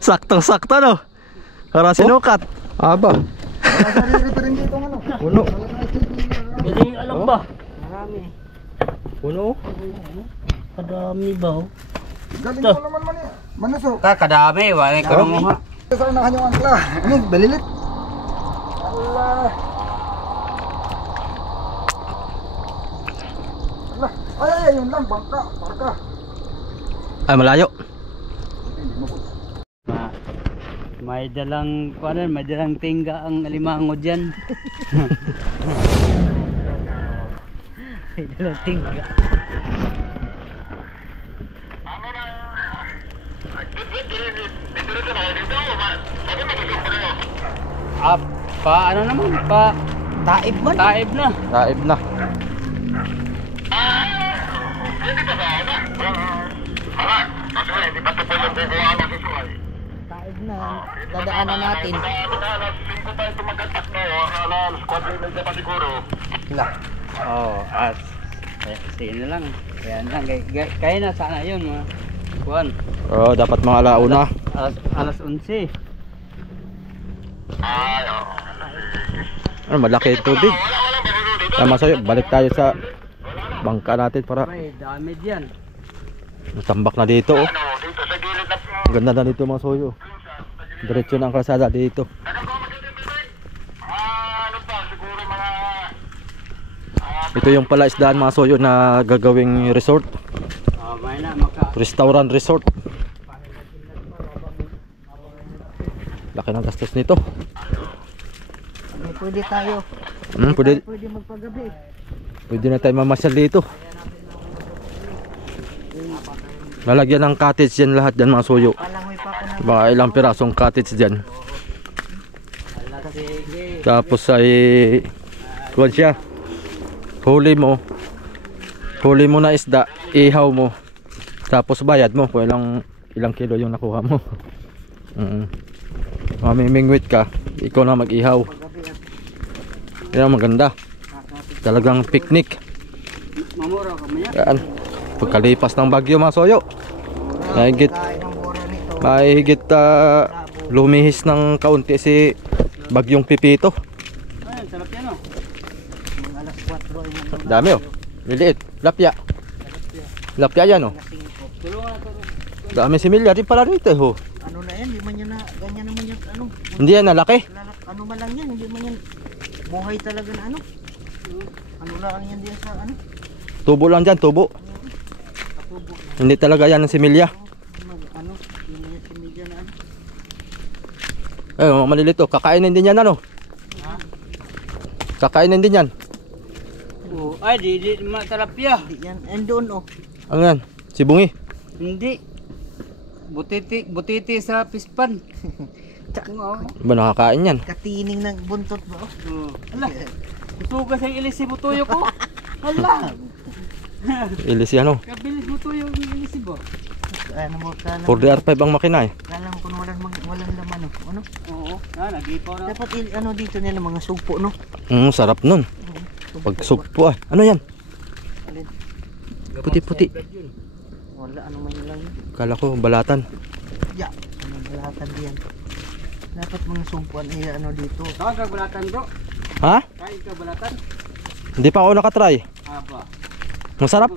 Sakto-sakto no. Para sinukat. Aba. Sarili rin dito ano. Puno. Hindi alam ba? Marami. Puno. Kadami ba? Galing mo naman man yan. Manuso. Kadami, wala ko namuha. Sa unahan yung angkla. Ano, dalilit. Allah. Allah. Ay, yun lang, bangka, parka. Ay malayo. May dalang may dalang tingga ang alimango diyan. May dalang tingga. Ano naman pa taib man. Taib na. Taib na. Taib na, dadaanan natin. Sige na lang. Kaya na sana yun mga kuwan. Oh, dapat mga alauna. Alas 11. Ano, malaki yung tubig. Tama sa'yo, balik tayo sa bangka natin para Ay, dami diyan. tambak na dito oh. Ganda na dito mga soyo. Diretso na ang kalsada dito. Ito yung pala isdaan mga soyo na gagawing resort. May na Restaurant resort. Laki ng gastos nito. Pwede tayo. Pwede Magpagabi. Pwede na tayo mamasyal dito. Lalagyan ng cottage yan lahat dyan mga soyo. Palangoy pa ako na. Mga ilang pirasong cottage dyan. Tapos ay kuwan siya. Huli mo na isda, ihaw mo. Tapos bayad mo kung ilang kilo yung nakuha mo. Mamimingwit ka, ikaw na mag-ihaw. Yan maganda. Talagang picnic. mamura ka maya. Yan. Pagkalipas ng bagyo mga soyo. Mahigit lumihis ng kaunti si bagyong Pipito. Ay, sarap yan oh. Alas 4 Dami oh. Liliit. Lapya. Lapya yan oh. Dami similya din pala rito oh. Ano na yan, hindi man yan na, ganyan naman yan, ano. Hindi yan nalaki. Ano man lang yan, hindi man yan, buhay talaga na ano. Ano lang yan din sa ano. Tubo lang dyan, tubo. Katubo. Hindi talaga yan ang similya. Ano, hindi man yan similya na ano. Eh, malilito. Kakainin din yan ano. Ha? Kakainin din yan. Oh, ay di matalapya. Hindi yan, and doon oh. Ano yan? Sibungi. Hindi. Butiti sa pispan. Oo. Ba nakakain yan? Katining ng buntot ba oh. Ala. Sugas ang ilis si butuyo ko. Hala. Ilis yan oh. Kabilis butuyo ang ilis ba? Ano mo kala. 4DR5 ang makina eh. Kala mo kung walang laman oh. Ano? Oo. Nagipaw na. Dapat ano dito nila mga sugpo no. Sarap nun. Pag sugpo ah. Ano yan? Alin? Puti-puti. Wala ano man lang yun. Kala ko balatan. Ya, ano balatan diyan. Dapat mga sugpuan iya ano dito. Tawag ka balatan bro. Ha? Kain ka balatan? Hindi pa ako nakatry. Aba. Masarap.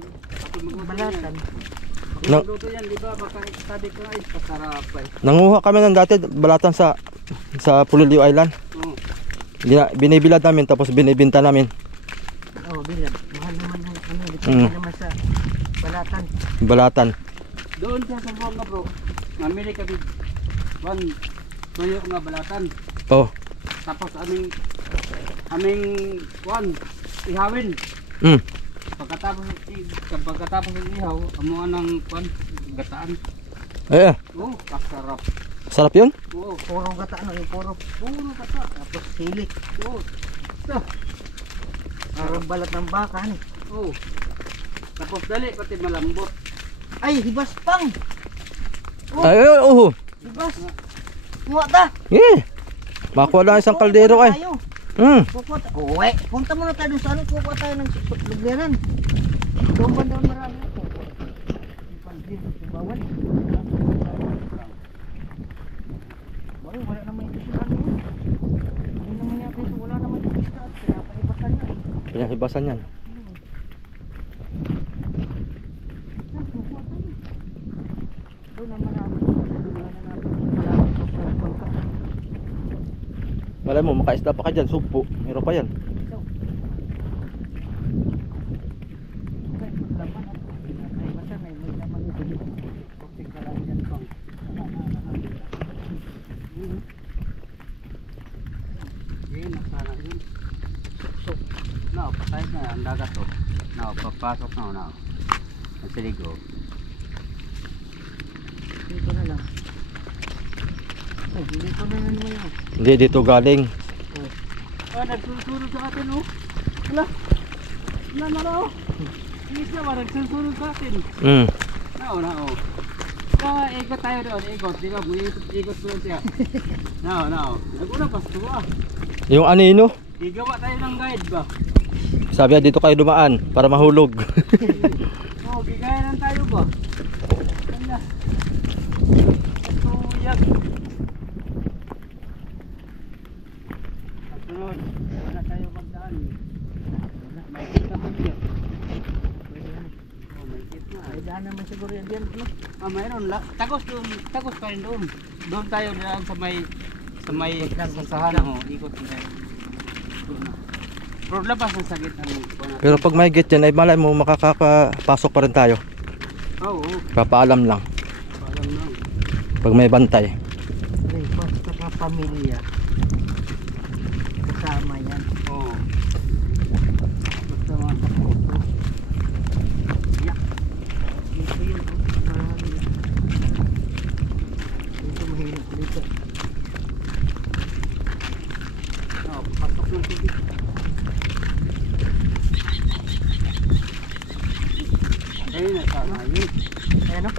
Balatan. Magluto yan, di ba? Baka sabi ko ay pasarap ay. Nanguha kami ng dati balatan sa Pulilio Island. Oo. Binibilad namin tapos binibinta namin. Oh, bilad. Mahal naman yung ano dito naman sa balatan. Balatan. Doon sa Sambuanga bro. Namili kami. Tuyo nga balatan. Oh. Tapos aming ihawin. Pagkatapos ng ihaw, amuan ng gataan. Eh, Oo, kasarap. sarap yun? Oo, Puro gata ano yung puro gata. Tapos sili. oo. Parang balat ng baka ano. Oo. Tapos dali pati malambot. Ay, hibas pang. Ay, oo. Hibas. Kuha ta. Makuha lang isang kaldero ay. Kuha ta. Punta muna tayo dun sa ano. Kuha tayo ng lugyanan. Doon ba daw marami ako? Pansin, bawal. Bawal, wala naman ito siya ano. Hindi naman yata ito, wala naman ito siya. Kaya palibasan na eh. Pinahibasan yan. Doon naman namin. Wala na namin. Wala na namin. Malay mo, makaisda pa ka dyan, sugpo. Meron pa yan. No, patay na ang dagat to. No, papasok na. Ang siligo. Dito na lang. Ay, dito na naman yun. Hindi, dito galing. Nagsusunod sa atin oh. Wala. Wala na raw. Hindi siya nagsusunod sa atin. No. Ikot tayo doon, ikot. Di ba, ikot ko lang siya. No. Naguna pa sa Yung anino, Igawa tayo ng guide ba? sabi niya dito kayo dumaan para mahulog. Oo, gigayanan tayo ba? Ganda. Tuyag. Sunod, wala tayo magdaan. May kit na ba siya? Oh, may kit na. Ay, daan naman siguro yan diyan. Mayroon. Tagos doon. Tagos pa rin doon. Doon tayo daan sa may sasahan. Ikot tayo. Pero labas ng sagit ang Pero pag may gate dyan, ay malay mo makakapasok pa rin tayo. Oo. Papaalam lang. Alam lang. Pag may bantay. Ay, basta ka pamilya. Kasama yan. Oo. Basta mga kapuso. Yeah. Dito yun. Dito mahirap dito. Oo, pasok ng tubig. Ayun na sana yun. Ayan o.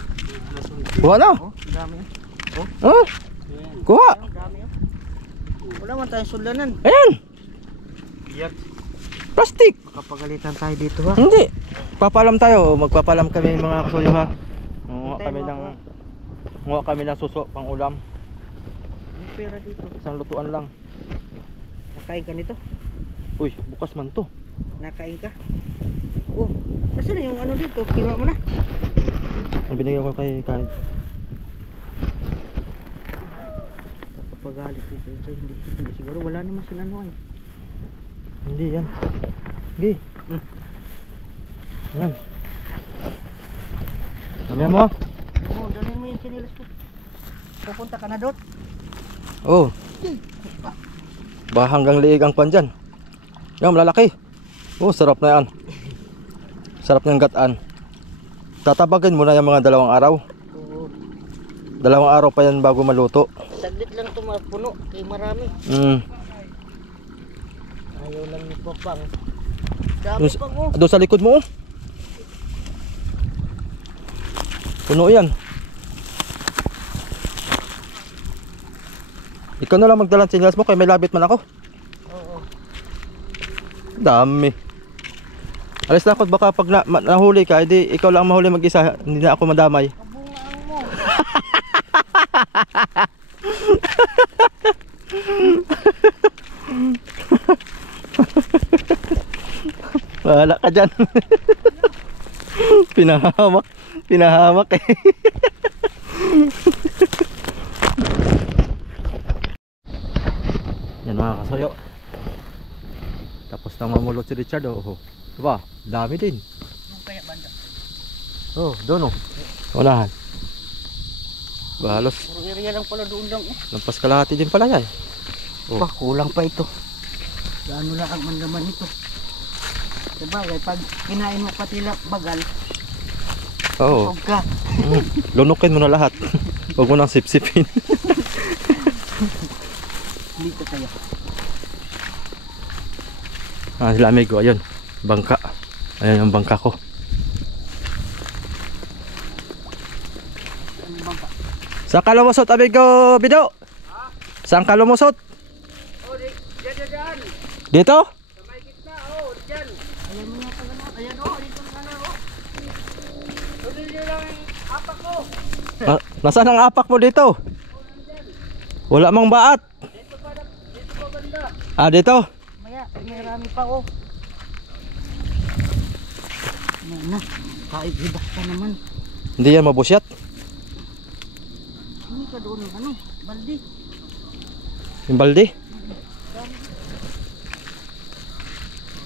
Kuha na! Oh, dami yan. Oh, kuha! Ang dami yan. Wala man tayong sulanan. Ayan! Yak. Plastic! Kapagalitan tayo dito ha. Hindi! Papalam tayo. Magpapalam kami mga kasuyo ha. Nguha kami ng suso pang ulam. May pera dito. Isang lutuan lang. Nakain ka nito? Uy, bukas man to. Nakain ka? Oh, nasaan na yung ano dito? Kinuha mo na? Ang binigay ko kay Kain. Kapagalit dito. Hindi siguro. Wala naman sila ano ay. Hindi yan. Sige. Yan. Sabi mo? Oh, dalhin mo yung sinilas ko. Pupunta ka na doon? Oh. Ba hanggang liig ang kwan dyan. Yan, malalaki. Oh, sarap na yan. Sarap niyang gataan. Tatabagin mo na yung mga 2 araw. Oo. 2 araw pa yan bago maluto. Saglit lang ito mapuno. Kaya marami. Ayaw lang ni Papang. Dami pang oh. Doon sa likod mo oh. Puno yan. Ikaw na lang magdalang sinyas mo kaya may labit man ako. Oo. Dami. Alis na ako baka pag nahuli ka, edi ikaw lang mahuli mag-isa, hindi na ako madamay. Kabungaan mo. Wala ka dyan. Pinahamak eh. Yan mga kasoyo. Tapos na mamulot si Richard oh. Diba? Dami din. Yung kaya banda. Oh, doon oh. Unahan. Halos Puro area lang pala doon lang oh. lampas kalahati din pala yan. Oh. Pa, kulang pa ito. Gaano lang ang mandaman ito. Sabagay, pag kinain mo pati bagal, Oo. huwag ka. Lunukin mo na lahat. Huwag mo nang sipsipin. Dito tayo. Sila amigo, ayun. Bangka. Ayan yung bangka ko. Ang bangka. Saan ka lumusot, amigo Bido? Saan ka lumusot? Oh, diyan. Dito? Sa may gitna, oh, diyan. Ayan mo nga pala. Ayan oh, dito na oh. nyo lang yung apak ko. Nasaan ang apak mo dito? Wala mang baat. Dito pa banda. Ah, dito? Maya, may marami pa oh. Na, kaibibas ka naman. Hindi yan mabusyat. Hindi ka doon ng ano, baldi. Yung balde.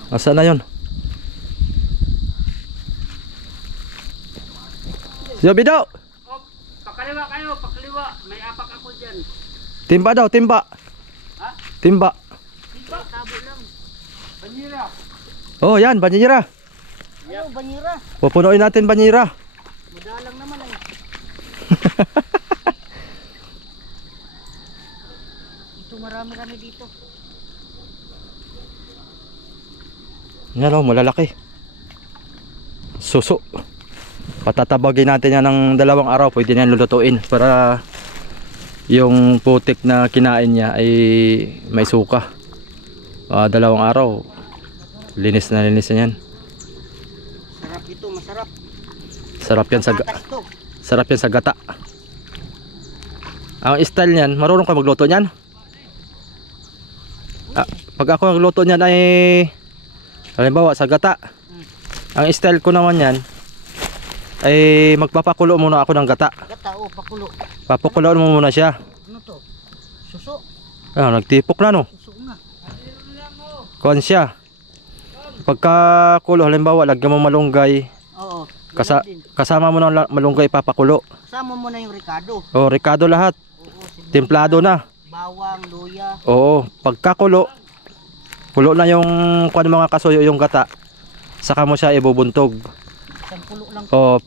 Nasaan na yun? Yo, Bido! Oh, pakaliwa kayo, pakaliwa. May apak ako dyan. Timba daw, timba. Ha? Timba. Diba? Tabo lang. Banyira. Oh, yan, banyira. Ano, banyera. Pupunuin natin banyira. Madalang naman ay. Ito marami-rami dito. Yan o, malalaki. Suso. Patatabagin natin yan ng 2 araw. Pwede na yan lulutuin para yung putik na kinain niya ay may suka. 2 araw. Linis na yan. Sarap ito, masarap. Sarap yan sa Tatas to. sarap yan sa gata. Ang style niyan, marunong ka magluto niyan? Pag ako magluto niyan ay halimbawa sa gata. Ang style ko naman yan ay magpapakulo muna ako ng gata. Gata, oh, pakulo. Papakuloan mo muna siya. Ano to? Suso. Nagtipok na no. Suso nga. Kuhan siya. Pagkakulo halimbawa lagyan mo malunggay. Oo. Kasama mo ng malunggay papakulo. Kasama mo na yung ricado. O ricado lahat. Oo, Templado na. bawang, luya. Oo, pagkakulo kulo na yung kuan mga kasuyo yung gata. Saka mo siya ibubuntog. Isang pulo lang. O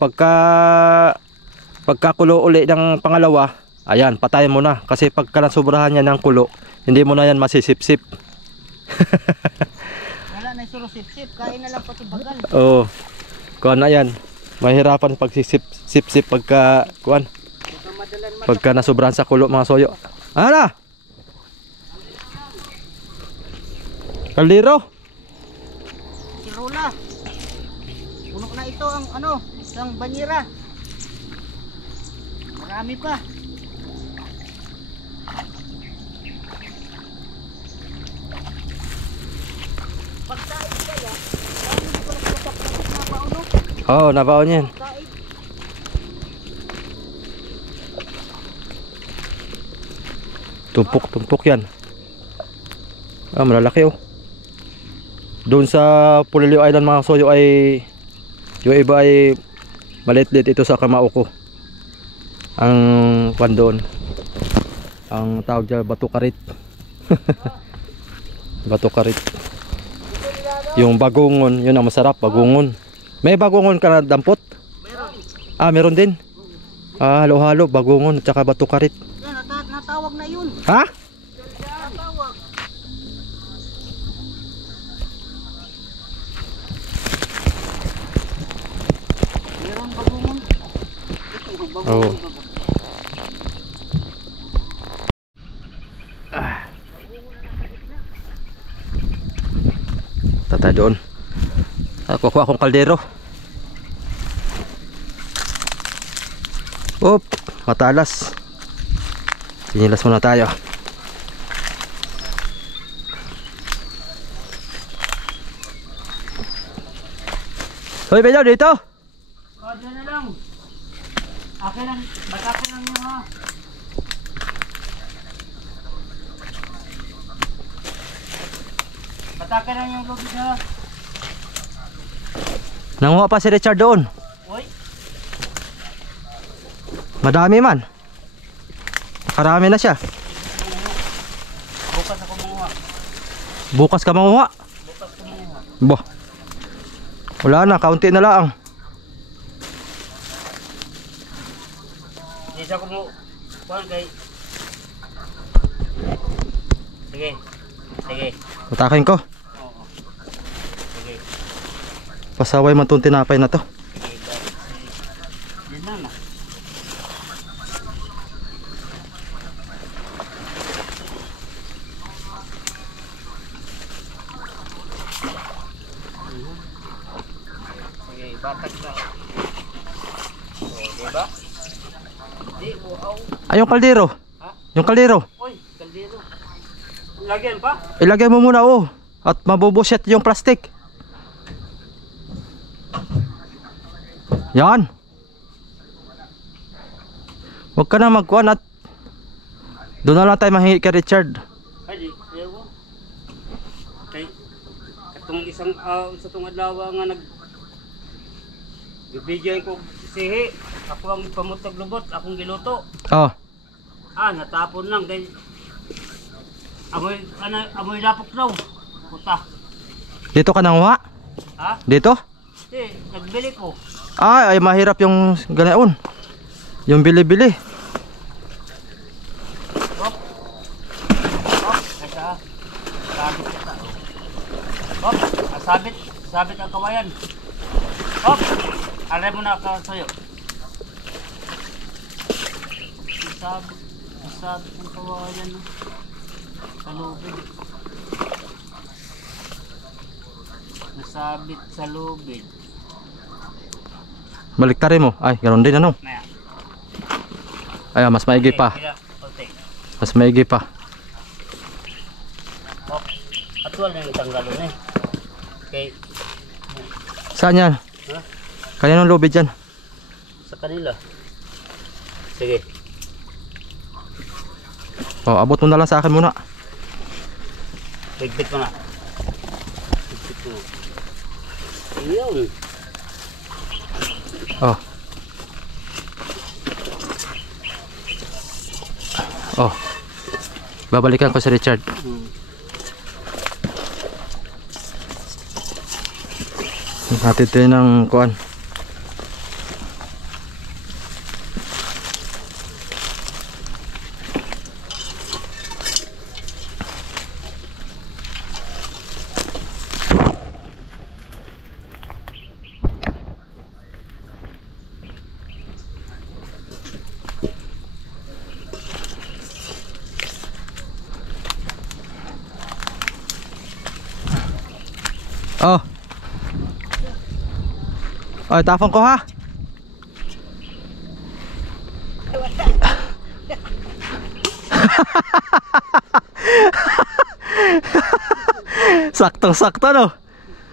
pagkakulo uli ng pangalawa, ayan, patayin mo na kasi pagka nasobrahan niya ng kulo, hindi mo na yan masisip-sip. Wala na isuro sip-sip, kain na lang pati bagal. Oo. Kuan na yan. Mahirapan pag sip-sip pagka kuan. Pagka nasobrahan sa kulo mga soyo. Ana? Kaldero. Si Rola. Puno na ito ang ano, isang banyera. Marami pa. Pagkain kaya, dami ko lang kapapapit na pauno. Oo, nabaon yan. Pagkain. Tumpok yan. Malalaki oh. Doon sa Pulilio Island mga soyo ay yung iba ay maliit-liit ito sa Kamao ko. Ang kwan doon, ang tawag dyan bato karit. Bato karit. Yung bagungon, yun ang masarap, bagungon. May bagungon ka na dampot? Meron. Meron din. Halo-halo, bagungon at saka bato karit. Yan, natawag na yun. Ha? Natawag. Meron bagungon. Ito, bagungon. Oo. Tatay doon. Kukuha akong kaldero. Op, matalas. Sinilas muna tayo. Hoy, Bedo, dito. Diyan na lang. Akin lang, batakin lang nyo ha. Batakin lang yung lubid ha. Nanguha pa si Richard doon. Uy, Madami man. Karami na siya. bukas ako manguha. Bukas ka manguha. Bukas ako manguha. Bah. Wala na, kaunti na lang. Isa ko mo, kuhan kay. Sige, sige. Patakin ko. Oo. Sige, Pasaway man itong tinapay na to. sige. Yan lang na. Sige, batak na. Diba? Di, wow. Ay, yung kaldero. Ha? Yung kaldero. Uy, kaldero. Lagyan pa? Ilagay mo muna, oh. At mabubuset yung plastic. Yan. Huwag ka na magkuhan at doon na lang tayo mahingi kay Richard. Ay, di. Ewan. Okay. Itong sa itong adlaw nga bibigyan ko sihi. Ako ang pamutag lubot, akong giluto. Oh. Natapon lang kay amoy lapok daw. Puta. Dito ka nanguha? Ha? Dito? Hindi, nagbili ko. Ay, mahirap yung ganaon. Yung bili-bili. Hop. Hop, kaya sabit kita. Hop, sabit ang kawayan. Hop, alay mo na ka sa'yo. Sabit ang kawayan. Kalubid. Nasabit sa lubid. Baliktarin mo. Ay, ganoon din ano. Maya. Ay, mas maigi pa. Okay. Mas maigi pa. Hop. Atual na yung tanggalon eh. Okay. Saan yan? Ha? Kaya nung lubid dyan. Sa kanila. Sige. Oh, abot mo na lang sa akin muna. Bigbit mo na. Bigbit mo. Iyon. Oh. Oh. Babalikan ko si Richard. Hatid tayo ng kuan. Oh. Oh, tapon ko ha. Saktong-sakto no.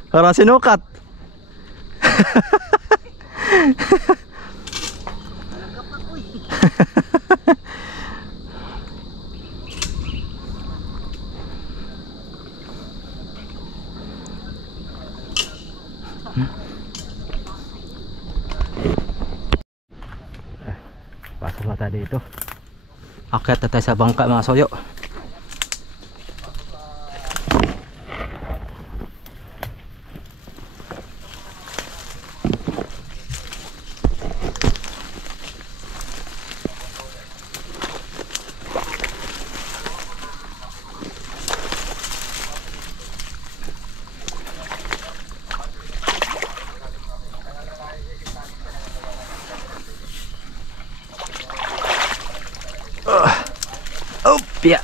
Para sinukat. Pasok na tayo dito. Akyat na tayo sa bangka mga soyo. Opya.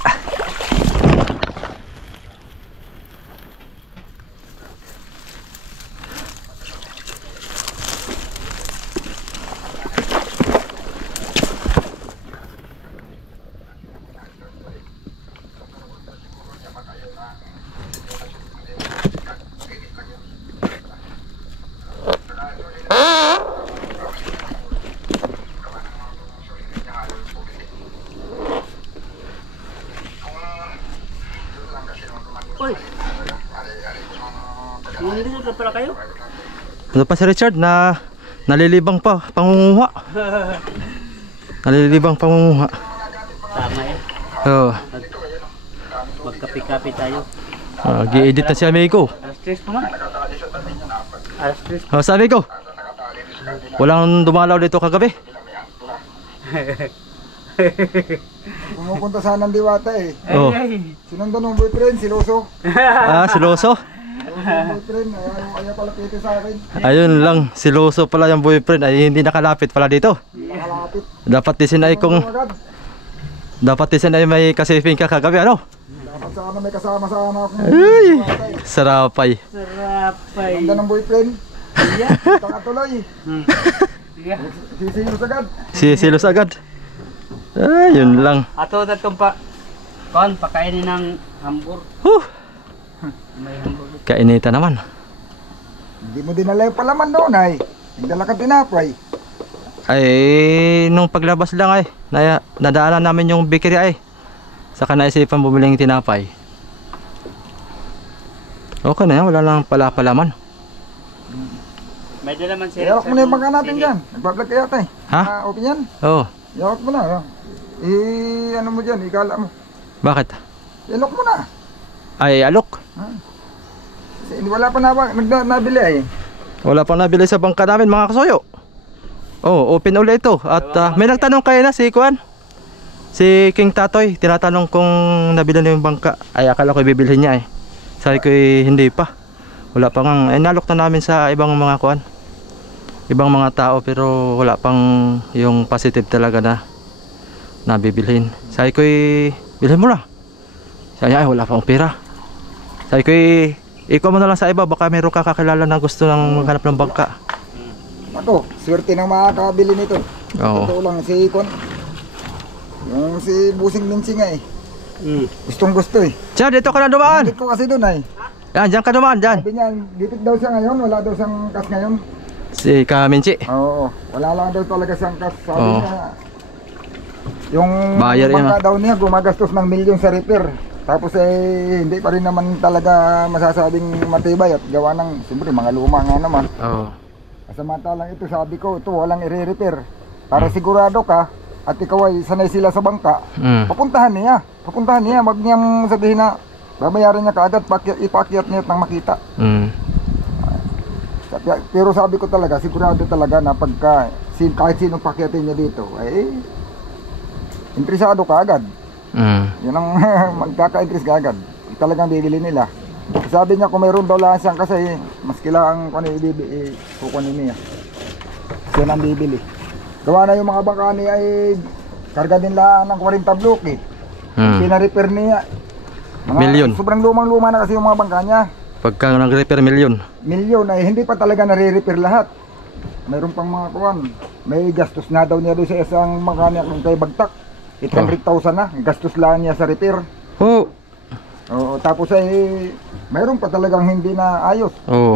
Uy. Nandito na pala kayo? Ano pa si Richard na nalilibang pa pangunguha. Nalilibang pangunguha. Tama eh. Oh, Magkapi-kapi tayo. gi-edit na si amigo. Alas 3 pa man. Alas 3. Oh, sabi ko. Walang dumalaw dito kagabi. Pumupunta sana ng Diwata eh. Oh. Sinundan ng boyfriend, si Loso. Siloso. Boyfriend, ayaw palapitin sa akin. Ayun lang, siloso pala yung boyfriend ay hindi nakalapit pala dito. Nakalapit. Dapat disinay kung Agad. dapat disinay may kasiping ka kagabi ano? Dapat sana may kasama sana akong Ay, Diwata eh. sarapay. Sarapay. Sinundan ng boyfriend. Yeah. Taka tuloy. Sisilos agad. Sisilos agad. Yun lang. Ato na itong pakainin ng hambur. May hambur. Kainita naman. Hindi mo dinala yung palaman doon ay. Nagdala ka tinapay. Ay, nung paglabas lang ay, nadaanan namin yung bakery ay. Saka naisipan bumiling tinapay. Okay na yan, wala lang pala palaman. May dala man sir. Yawak mo na yung bangka natin dyan. Nagbablog ka yata eh. Ha? Okay yan. Oo. Yawak mo na. Ano mo dyan, ikala mo. Bakit? Ilok mo na. Ay, alok. Wala pa nabili ay. Wala pang nabili sa bangka namin mga kasuyo. Oh, open ulit ito. At may nagtanong kayo na si Kuan. Si King Tatoy, tinatanong kung nabili na yung bangka. Ay, akala ko ibibilhin niya eh. Sabi ko hindi pa. Wala pa nga. Nalok na namin sa ibang mga Kuan. Ibang mga tao pero wala pang yung positive talaga na nabibilhin. Sabi ko bilhin mo na. Sabi niya ay wala pang pera. Sabi ko ikaw mo na lang sa iba, baka meron ka kakilala na gusto ng maghanap ng bangka. Ako, swerte nang makakabili nito. Oo. Totoo lang si Ikon. Yung si Busing Minsi nga eh. Gustong gusto eh. Diyan, dito ka na dumaan. Dito ko kasi doon ay. Yan, diyan ka dumaan, diyan. Sabi niya, dito daw siya ngayon, wala daw siyang kas ngayon. Si Kaminchi. Oo, wala lang daw talaga siyang kas. Sabi Oo. niya, yung Bayar yan, bangka daw niya, gumagastos ng milyon sa repair. Tapos hindi pa rin naman talaga masasabing matibay at gawa ng, siyempre mga luma nga naman. Oo. Samantalang ito sabi ko, ito walang i-repair. Para sigurado ka at ikaw ay sanay sila sa bangka, papuntahan niya. Wag niyang sabihin na babayaran niya kaagad, ipakyat niya at nang makita. Pero sabi ko talaga, sigurado talaga na pagka kahit sinong pakyatin niya dito, ay interesado ka agad. Yun ang magkaka-interest ka agad. Talagang bibili nila. Sabi niya kung mayroon daw lang siyang kasi mas kailangan ko na kukunin niya. Siya nang bibili. Gawa na yung mga bangka niya ay karga din lang ng 40 block eh. Pina-repair niya. Milyon. Sobrang lumang-luma na kasi yung mga bangka niya. Pagka nag-repair milyon. Milyon ay hindi pa talaga nare-repair lahat. Mayroon pang mga kuwan. May gastos na daw niya doon sa isang bangka niya kung kay Bagtak. 800,000 na. Gastos lang niya sa repair. Oh. Oo, tapos ay mayroon pa talagang hindi na ayos. Oh.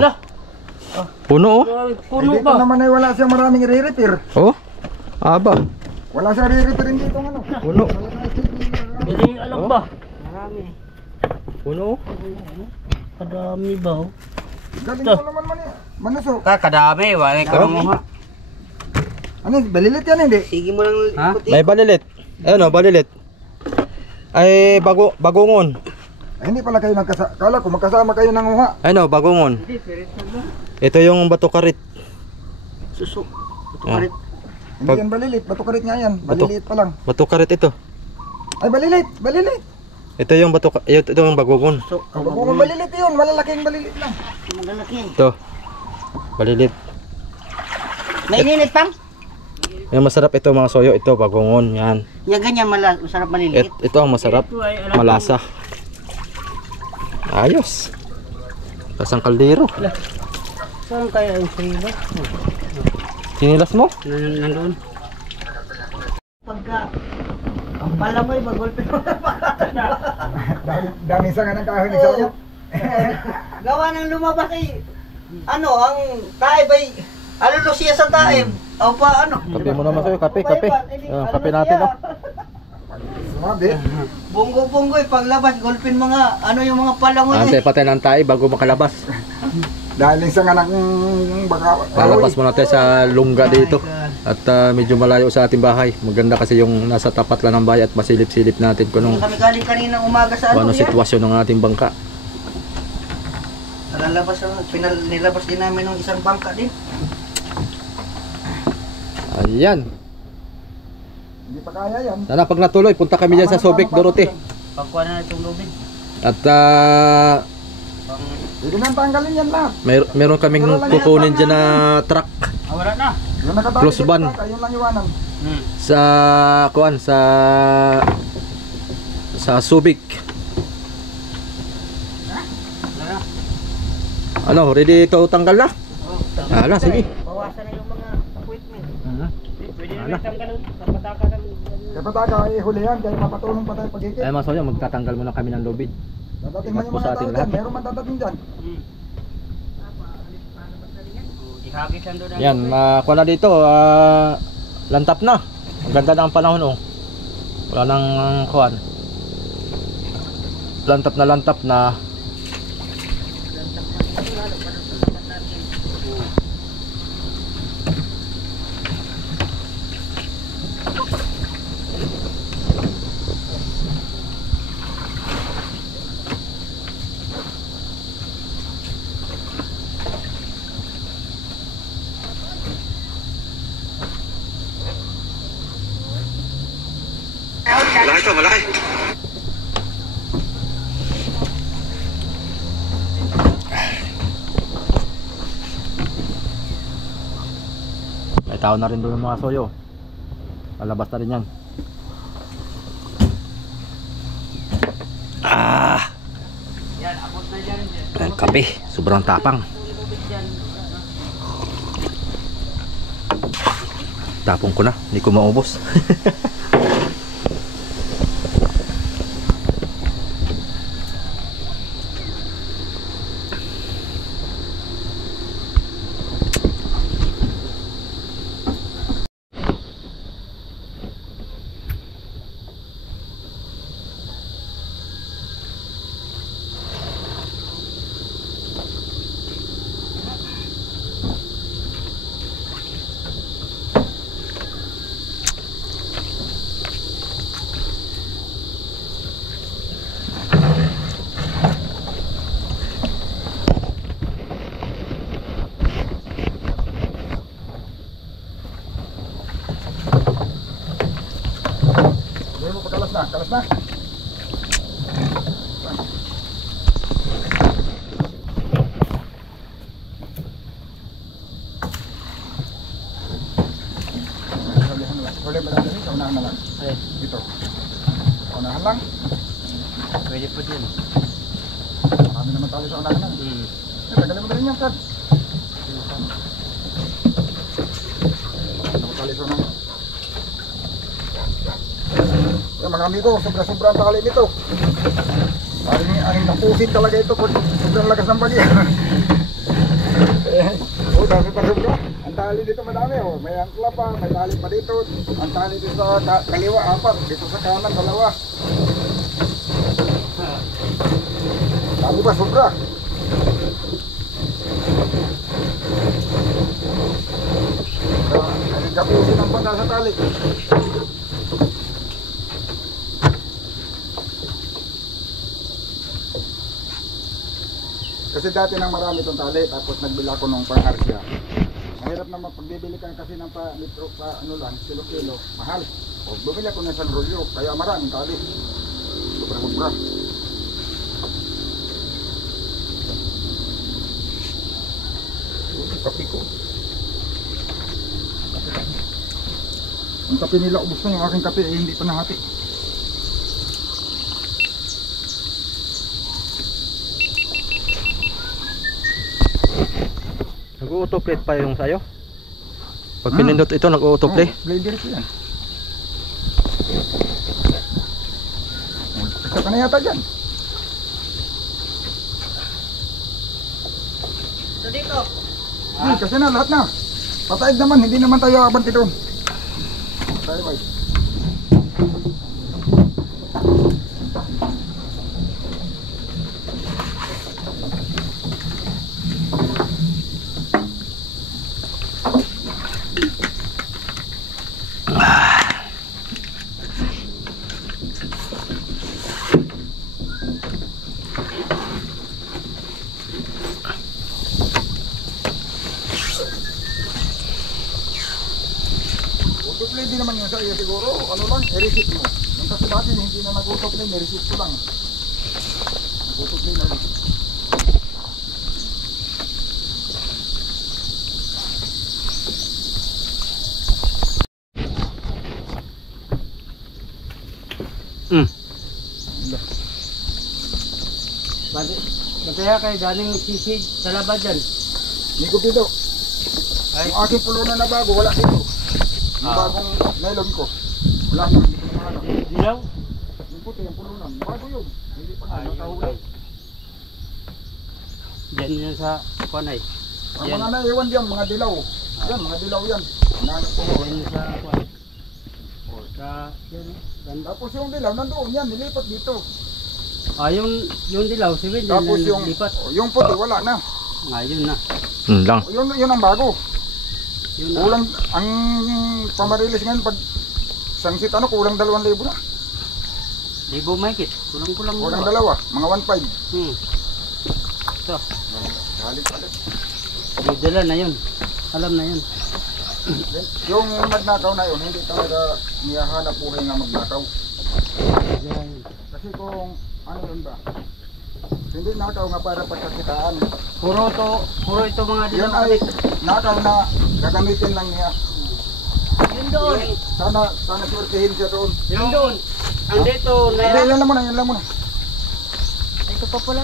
Puno oh. Puno Dito ba? naman ay wala siyang maraming re-repair. Oh. Aba. Wala siyang re-repair dito ng ano. Puno. Hindi alam ba? Marami. Puno. Kadami ba? Galing mo naman manuso. Kadami, wala ka mga. Ano, balilit yan hindi? Sige mo lang ikot. May balilit. Ayun oh, balilit. Ay bagungon. Ay, hindi pala kayo kala ko magkasama kayo ng uha. Ayun oh, bagungon. Hindi, ferret lang. Ito yung bato karit. Suso. Tukarit. Hindi yan balilit, batukarit nga yan. Baliliit pa lang. Bato karit ito. Ay, balilit. Ito yung ito yung bagungon. Kung balilit yun, malalaking balilit lang. Malalaki. Ito. Balilit. May ininit pang? Yung masarap ito mga soyo, ito bagungon yan. Yan ganyan masarap maliliit. Ito ang masarap, malasa. Ayos. Pasang kaldero. Saan kaya yung sila? Sinilas mo? Nandoon. Pagka ang pala mo ibagolpe mo. Dami sa nga ng kahoy ni Soyo. Gawa ng lumabas ay ano ang taib ay alolo siya sa taib. O pa ano? Kape mo naman soyo, kape. Kape natin oh. Sumabi. Bunggo-bunggo paglabas golpin mga ano yung mga palangoy. Ante patay ng tayo bago makalabas. Dahil sa nga ng baka Palabas muna tayo sa lungga dito. At medyo malayo sa ating bahay. Maganda kasi yung nasa tapat lang ng bahay at masilip-silip natin kung Kami galing kanina umaga sa ano ano yan. sitwasyon ng ating bangka. Nalalabas nilabas din namin ng isang bangka din. Ayan. Hindi pa kaya yan. Sana pag natuloy, punta kami dyan sa Subic, Dorote. Pagkuha na itong lubid. At Hindi nang tanggalin yan lahat. meron kaming kukunin dyan na truck Wala na. Yung nakatayo Plus ban. Yun lang iwanan. sa kuan sa Subic. Ano, ready ito tanggal na? Ala, sige. Bawasan na yung mga equipment. Pwede Ano? na tanggalin. Napataka ng... Kaya pataka, huli yan, kaya mapatulong pa tayo pagkikit. Ay, masoyo, magtatanggal muna kami ng lubid. Dadating Ingat man po yung sa mga ating tao lahat. dyan, meron man dadating dyan. Ihagis lang doon. Yan, makuha na dito, lantap na. Ang ganda na ang panahon, oh. Wala nang kuhan. Lantap na. Malaki to, malaki. May tao na rin doon yung mga soyo. Lalabas na rin yan. Yan, abot na dyan. Ang kape, sobrang tapang. Tapong ko na, hindi ko maubos. Gawin mo, kalas na. Huli ba natin sa unahan na lang? Ay, Dito. Unahan lang. pwede po din. Marami naman tali sa unahan lang. Tagalin mo na rin yan, Fred. Naman tali sa unahan. Yan mga amigo, sobra-sobra ang tali nito. Aring napusin talaga ito kung sobrang lakas ng bagyo. Dami pa sobra. Ang tali dito madami, oh. May angkla pa, may tali pa dito. Ang tali dito sa kaliwa, 4. Dito sa kanan, 2. Dami pa sobra. Aring kapusin ang banda sa tali. Kasi dati nang marami itong tali, tapos nagbila ko nung pang-arsya. Mahirap naman pagbibili ka kasi ng litro pa kilo-kilo, mahal. O bumili ako ng isang rolyo, kaya maraming tali. Sobra-sobra. Kape ko. Ang kape nila, ubos na yung aking kape, eh, hindi pa nahati. Nag-autoplay pa yung sayo. Pag pinindot ito, nag-autoplay. Play direct yan. Isa ka na yata dyan. So dito. Kasi na, lahat na. Pataig naman, hindi naman tayo abanti doon. Tayo ba? Autoplay din naman yun sa iyo siguro. Ano lang, i-receipt mo. Yung kasi dati hindi na nag-autoplay, may receipt ko lang. Nag-autoplay na rin. Kaya kayo galing sisig sa labad dyan. Hindi ko dito. Ay, Yung aking pulunan na bago, wala dito. Yung bagong nylon ko. Wala na, hindi ko na mahanap. Dilaw? Yung puti, yung pulunan. Bago yun. Hindi pa nga nakahuli. Diyan yan sa kanay. Ang mga naiwan dyan, mga dilaw. Yan, mga dilaw yan. Nahanap ko. Diyan sa kanay. Sa yan. Tapos yung dilaw, nandoon yan, nilipat dito. Yung dilaw, si Win. Tapos yung puti, wala na. Ngayon na. Lang. Yun ang bago. Yun na. Kulang, ang pamarilis ngayon, pag sangsit kulang 2,000 na. Libo mahigit. Kulang-kulang. Kulang dalawa, mga 1,500. Ito. Halit-halit. May dala na yun. Alam na yun. Yung magnakaw na yun, hindi talaga niyahanap buhay nga magnakaw. Kasi kung ano yun ba, hindi nakaw nga para pagkakitaan. Puro ito mga Yun dilaw. ay nakaw na gagamitin lang niya. Yun doon. Sana swertihin siya doon. Yun doon. Ang dito na Hindi, yan. yan lang muna. Ito pa pala.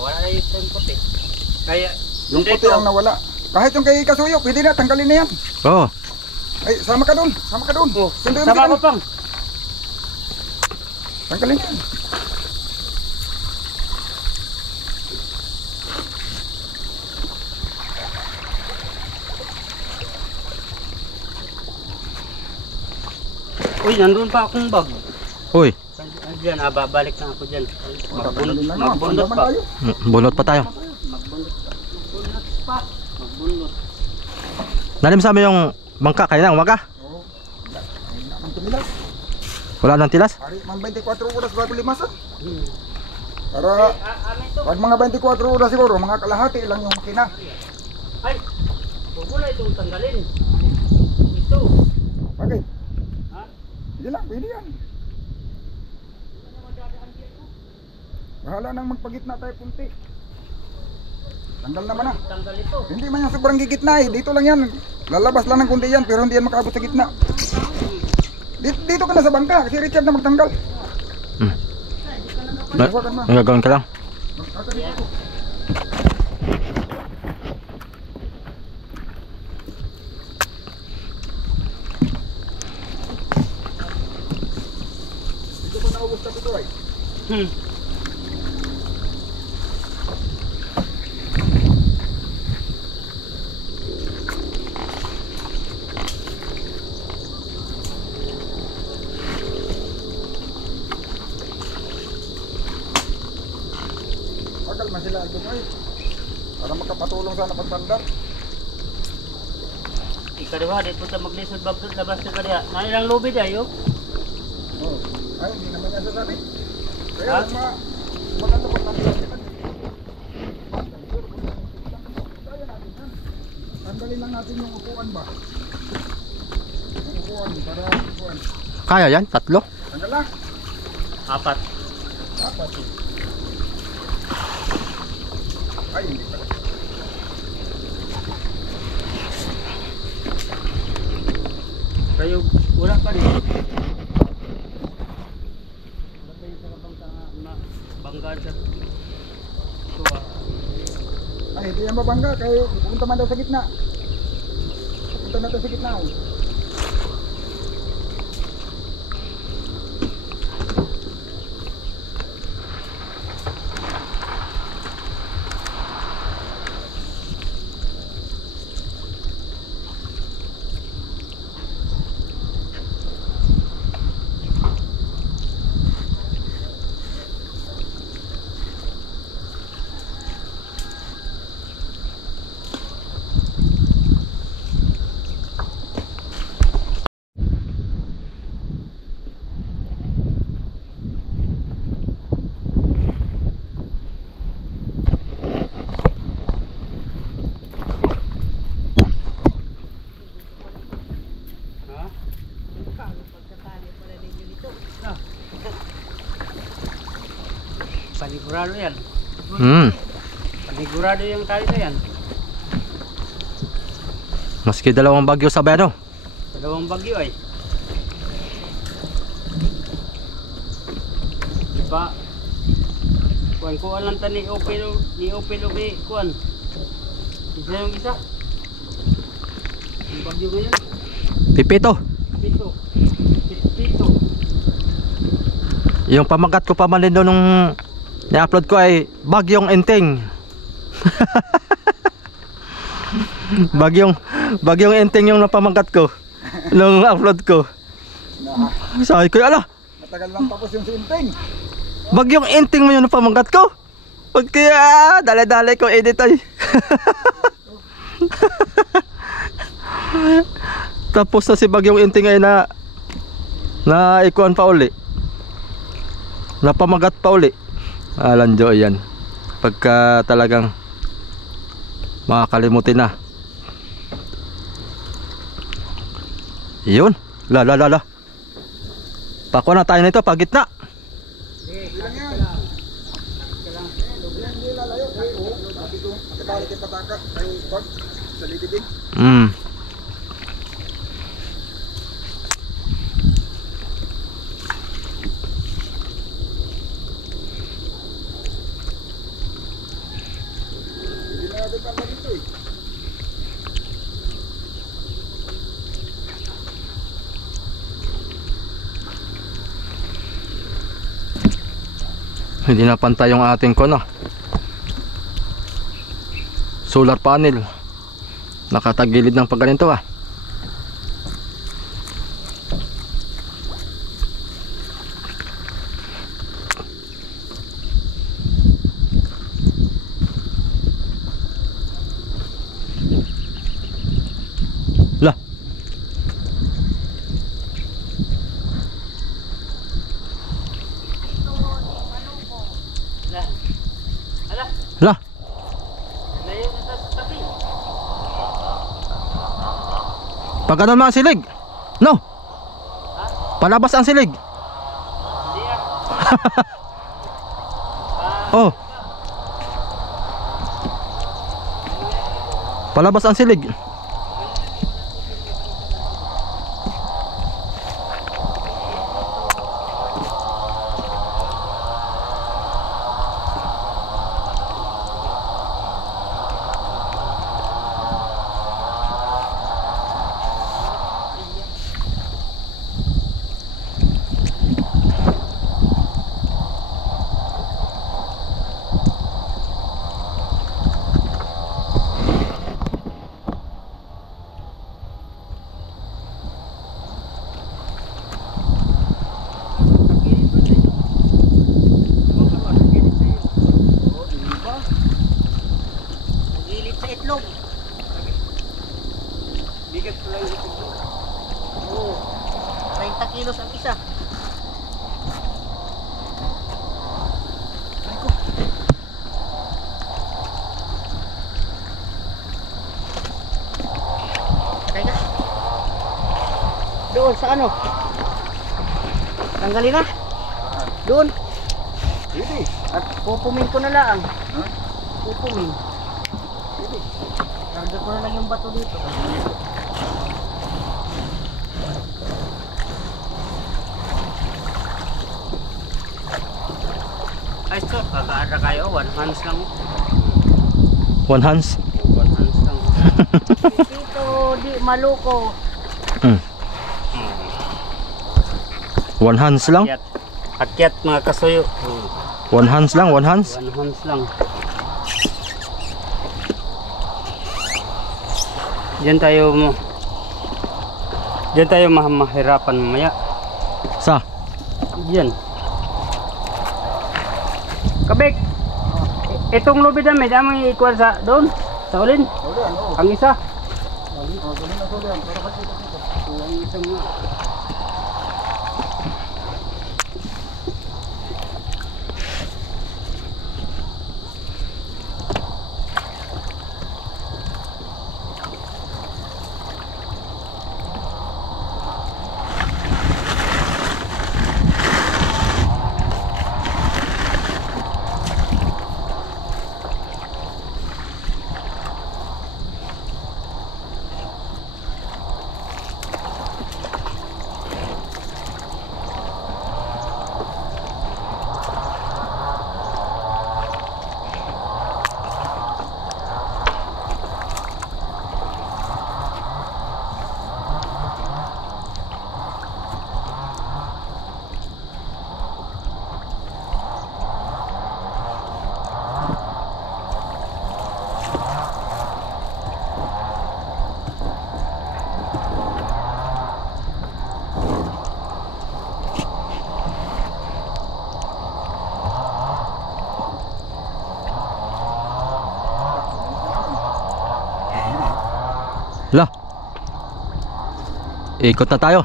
Wala na yung tempote. Kaya, Yung puti ang nawala. Kahit yung kay Kasuyo, pwede na, tanggalin na yan. Oo. Ay, sama ka doon. Sunduin mo sama sila. ko pang. Tanggalin yan. Uy, nandun pa akong bag. Uy, Diyan, babalik na ako dyan. Tanggalin na nga. Magbundot Tanggalin pa. tayo. bunot pa tayo. Magbundot pa. Magbundot. Nalim sa amin yung bangka kaya na umaga. Oo. Ang tumilas. Wala nang tilas. Hari, mang 24 oras bago limasan. Hmm. Para pag mga 24 oras siguro, mga kalahati lang yung makina. Ay, huwag mo na itong tanggalin. Ito. Bakit? Ha? Hindi lang, pwede yan. Bahala nang magpagitna tayo punti. Tanggal naman na. Tanggal ito. Hindi man yan sobrang gigitna eh. Dito lang yan. Lalabas lang ng kundi yan pero hindi yan makaabot sa gitna. Dito ka na sa bangka kasi Richard na magtanggal. Hawakan mo. Ang gagawin ka lang. Magkakadito ako. Dito ko naubos ka ito ay. Tagal man sila ito ay. Para makapatulong sana pagbandar. Ikariwa, di po tayo maglisod babdot labas na kariya. Nailang lobby tayo. Oh. Ay, hindi naman yan sasabi. Kaya Ha? maganda pa tayo. Tanggalin lang natin yung upuan ba? Yung upuan, para upuan. Kaya yan? Tatlo? Tanggal lang. 4. Apat. Ay, hindi pala. Kayo, wala pa rin. Wala kayo sa banggaan sa ito Ay, hindi yan mabangga. Kayo, pupunta man daw sa gitna. Pupunta na daw sa gitna. Oh. Ha? Panigurado yan. Panigurado yung tali na yan. Maski dalawang bagyo sabay ano? Dalawang bagyo ay. Diba? Kuhan lang ta ni Opel kuhan. Isa yung isa. Yung bagyo ngayon. Pipito. Pito. Pito. Yung pamagat ko pa man din doon nung ni-upload ko ay Bagyong Enteng. Bagyong Enteng yung napamagat ko nung upload ko. Sabi ko, ala, Matagal lang tapos yung sinting. Bagyong Enteng mo yung napamagat ko. Pag kaya, dali-dali ko edit ay. Tapos na si Bagyong Enteng ay na ikuan pa uli. Napamagat pa uli. Alanjo yan. Pagka talagang makakalimutin na. Yun. La. Pakuha na tayo nito pag gitna. Ilang yan? Hindi lalayo. Sabi ko, nakabalik yung pataka. Ay, bag. Sa ligid din. Hindi na natin pang ganito eh. Hindi na pantay yung ating solar panel. Nakatagilid ng pagganito ah. Lah. Lah. Layo na sa tabi. Pag ganun mga silig. No. Palabas ang silig. Hindi ah. Oh. Palabas ang silig. Gilid sa itlog. Bigat pala yung itlog. Oo. 30 kilos ang isa. Teka. Doon sa ano? Tanggalin na. Doon. Hindi. At pupumin ko na lang. Pupumin. Karga ko na lang yung bato dito. Ay, so, kakaara kayo. 1 hands lang. One hands. 1 hands lang. Dito, di maluko. One hands lang. Akyat mga kasuyo. One hands lang. One hands. 1 hands lang. Diyan tayo mahirapan mamaya. Sa. Diyan. Kabik. Itong lubid namin, dami ikuan sa doon. Sa ulin. Ulan, oo. Ang isa. Ganun na ulan. Para kasi dito. Ang isa nga. La. Ikot na tayo.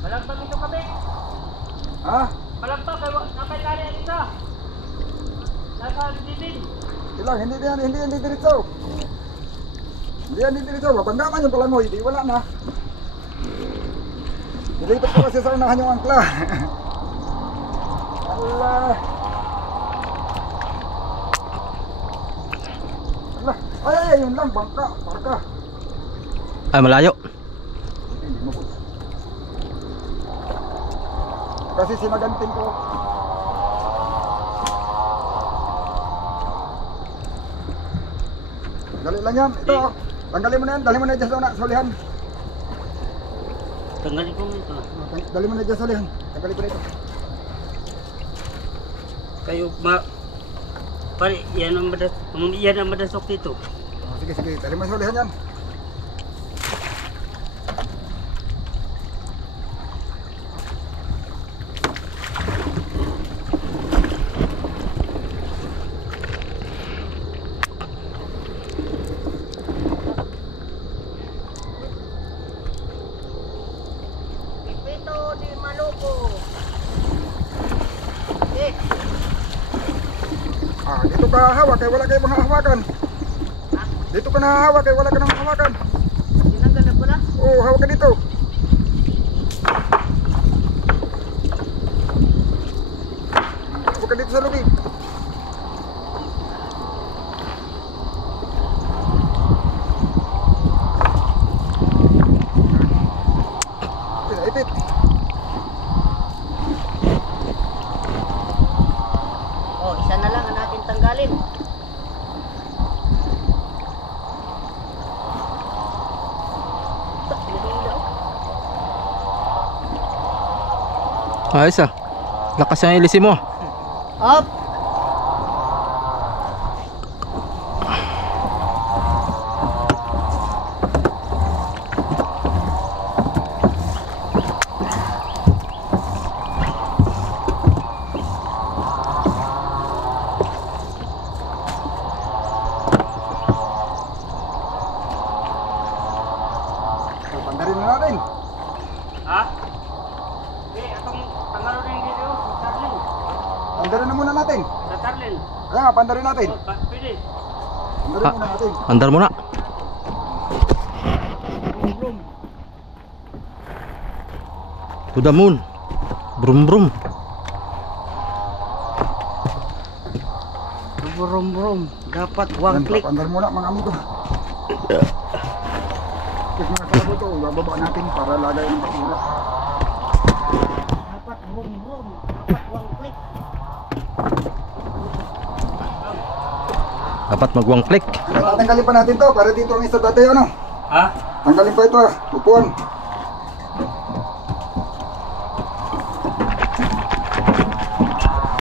Malagpag ito kami. Ha? Malagpag, napay kari ang isa. Nasa dibin. Ilang, hindi diretso. Hindi diretso. Mabanggaman yung palangoy, di wala na. Nilipat ko kasi sa unahan yung angkla. Allah. Allah. Ay, yun lang, bangka, parka. Ay, malayo. Hindi mo po. Kasi sinagantin ko. Dali lang yan. Ito, tanggalin mo na yan. Dali mo na dyan sa ulihan. Tanggalin ko mo ito. Dali mo na dyan sa ulihan. Tanggalin ko na ito. Kayo, pare, yan ang madasok dito. Oh, sige. Dali mo sa ulihan yan. Dito ka hawak kaya wala kayong mga hawakan. Dito ka nahahawak kaya wala ka nang hawakan. Tinanggal na pala? Oo, hawak ka dito. Hawak ka dito sa lubig. Ipit. Oh, isa na lang ang natin tanggalin. Ayos ah. Lakas ang ilisi mo. Up! Pandarin na natin. Ha? Eh, atong tangalo rin dito, sa Tarlin. Pandarin na muna natin. Sa Tarlin. Kaya nga, pandarin natin. Oh, pwede. Pandarin muna natin. Andar mo na. To the moon. Brum brum. Brum. Dapat Yan, one click. pandar muna mga amigo. Kasi mga sabo to, bababa natin para lagay ng basura. Dapat brum. Dapat one click. Dapat magwang click. Tatanggalin pa natin to para dito ang isa dati ano. Ha? Tanggalin pa ito, upuan.